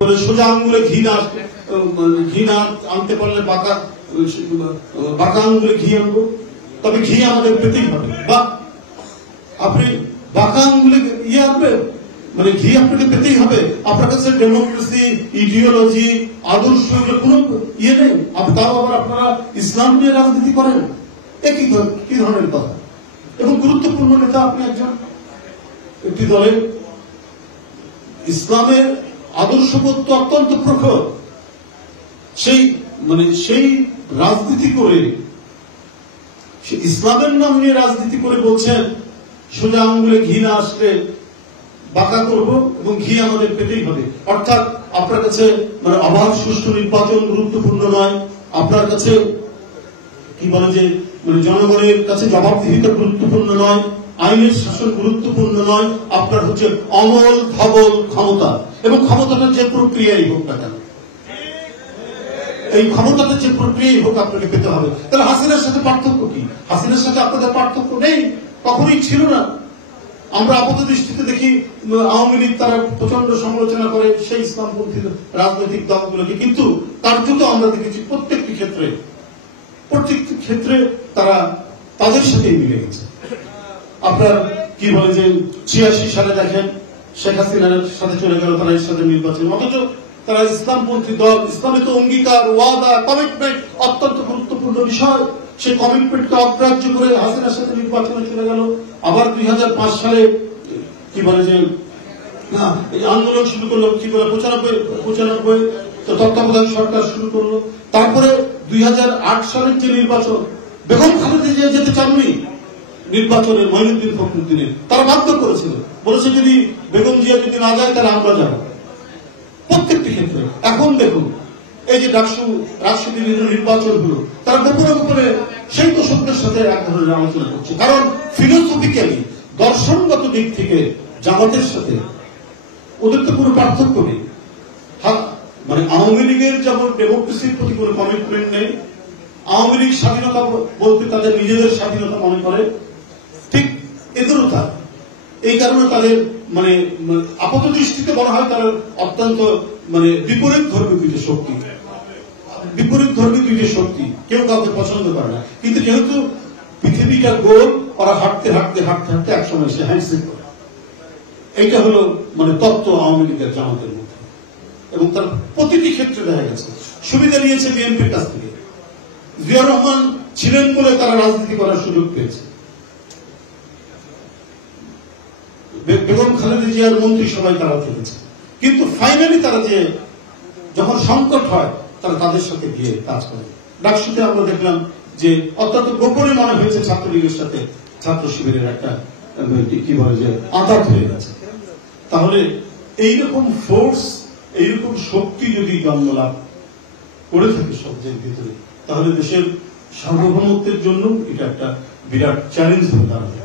সোজা আঙ্গুলে ঘি না আনতে পারলে বাঁকা আঙ্গুলে ঘি আনবো, তবে ঘি আমাদের পেতেই হবে। বা আপনি বাঁকা আঙ্গুলে ইয়ে আনবে, মানে ঘি আপনাকে পেতেই হবে। আপনার কাছে ডেমোক্রেসি, ইডিওলজি, আদর্শ কোন ইয়ে নেই, তাও আবার আপনারা ইসলাম নিয়ে রাজনীতি করেন, কি ধরনের কথা। এবং গুরুত্বপূর্ণ নেতা আপনি একটি দলের ইসলামের আদর্শবোধ তো অত্যন্ত প্রখর, সেই রাজনীতি করে, ইসলামের নাম নিয়ে রাজনীতি করে বলছেন সোজা আঙ্গুলে ঘি না আসলে বাঁকা করবো এবং ঘি আমাদের পেতেই হবে। অর্থাৎ আপনার কাছে অবাধ সুষ্ঠু নির্বাচন গুরুত্বপূর্ণ নয়, আপনার কাছে কি বলে যে জনগণের কাছে জবাবদিহিতা গুরুত্বপূর্ণ নয়, আইনের শাসন গুরুত্বপূর্ণ নয়, আপনার হচ্ছে অমল ধবল ক্ষমতা। এবং ক্ষমতাটা যে প্রক্রিয়াই হোক না কেন, এই ক্ষমতাটা যে প্রক্রিয়াই হোক আপনাকে পেতে হবে। তাহলে হাসিনার সাথে পার্থক্য কি? হাসিনার সাথে আপনাদের পার্থক্য নেই, কখনোই ছিল না। আমরা আপাত দৃষ্টিতে দেখি আওয়ামী লীগ তারা প্রচন্ড সমালোচনা করে সেই ইসলামপন্থী রাজনৈতিক দলগুলোকে, কিন্তু কার্যত আমরা দেখেছি প্রত্যেকটি ক্ষেত্রে তারা তাদের সাথেই মিলে গেছে। আপনার কি বলে যে 86 সালে দেখেন শেখ হাসিনার সাথে চলে গেল তারা এর সাথে নির্বাচন, অথচ তারা ইসলামপন্থী দল। ইসলামে তো অঙ্গীকার, ওয়াদা, কমিটমেন্ট অত্যন্ত গুরুত্বপূর্ণ বিষয়। সেই কমিটমেন্টকে অগ্রাহ্য করে হাসিনার সাথে নির্বাচনে চলে গেল। আবার 2005 সালে কি বলে যে আন্দোলন শুরু করলো, কি বলে 95 তো তত্ত্বাবধায়ক সরকার শুরু করলো। তারপরে 2008 সালের যে নির্বাচন, বেগম খালেদা জিয়া যেতে চাননি নির্বাচনে, মঈনুদ্দিন ফখরুদ্দিনের, তারা বাধ্য করেছিল, বলেছে যদি বেগম জিয়া যদি না যায় তাহলে আমরা যাব। প্রত্যেকটি ক্ষেত্রে এখন দেখুন এই যে রাষ্ট্রপতি নির্বাচন হলো, তারা গোপনে সেই দর্শকদের সাথে এক ধরনের আলোচনা করছে। কারণ ফিলোসফিক্যালি, দর্শনগত দিক থেকে জামাতের সাথে ওদের তো কোনো পার্থক্য নেই। আওয়ামী লীগের যেমন ডেমোক্রেসির প্রতি কোনো কমিটমেন্ট নেই, আওয়ামী লীগ স্বাধীনতা বলতে তাদের নিজেদের স্বাধীনতা মনে করে, ঠিক এদেরও তা। এই কারণে তাদের আপাত দৃষ্টিতে মনে হয় তারা অত্যন্ত বিপরীত ধর্মী দুইটি শক্তি, কেউ কাউকে পছন্দ করে না। কিন্তু যেহেতু পৃথিবীটা গোল, ওরা হাঁটতে একসময় সে হ্যান্ডশেক করে। এইটা হলো তত্ত্ব আওয়ামী লীগের জামাতের মধ্যে। এবং তার প্রতিটি ক্ষেত্রে দেখা গেছে সুবিধা নিয়েছে বিএনপির কাছ থেকে। জিয়াউর রহমান ছিলেন বলে তারা রাজনীতি করার সুযোগ পেয়েছে। বেগম খালেদা জিয়ার মন্ত্রিসভায় তারা থেকেছে, কিন্তু ফাইনালি তারা যে যখন সংকট হয় তারা তাদের সাথে গিয়ে কাজ করে। ডাকসুতে আমরা দেখলাম যে অত্যন্ত গোপনে মনে হয়েছে ছাত্রলীগের সাথে ছাত্র শিবিরের একটা কি বলে যে আঘাত হয়ে গেছে। তাহলে এইরকম ফোর্স, এইরকম শক্তি যদি জন্ম লাভ করে থাকে সমাজের ভিতরে, তাহলে দেশের সার্বভৌমত্বের জন্য এটা একটা বিরাট চ্যালেঞ্জ হয়ে দাঁড়াবে।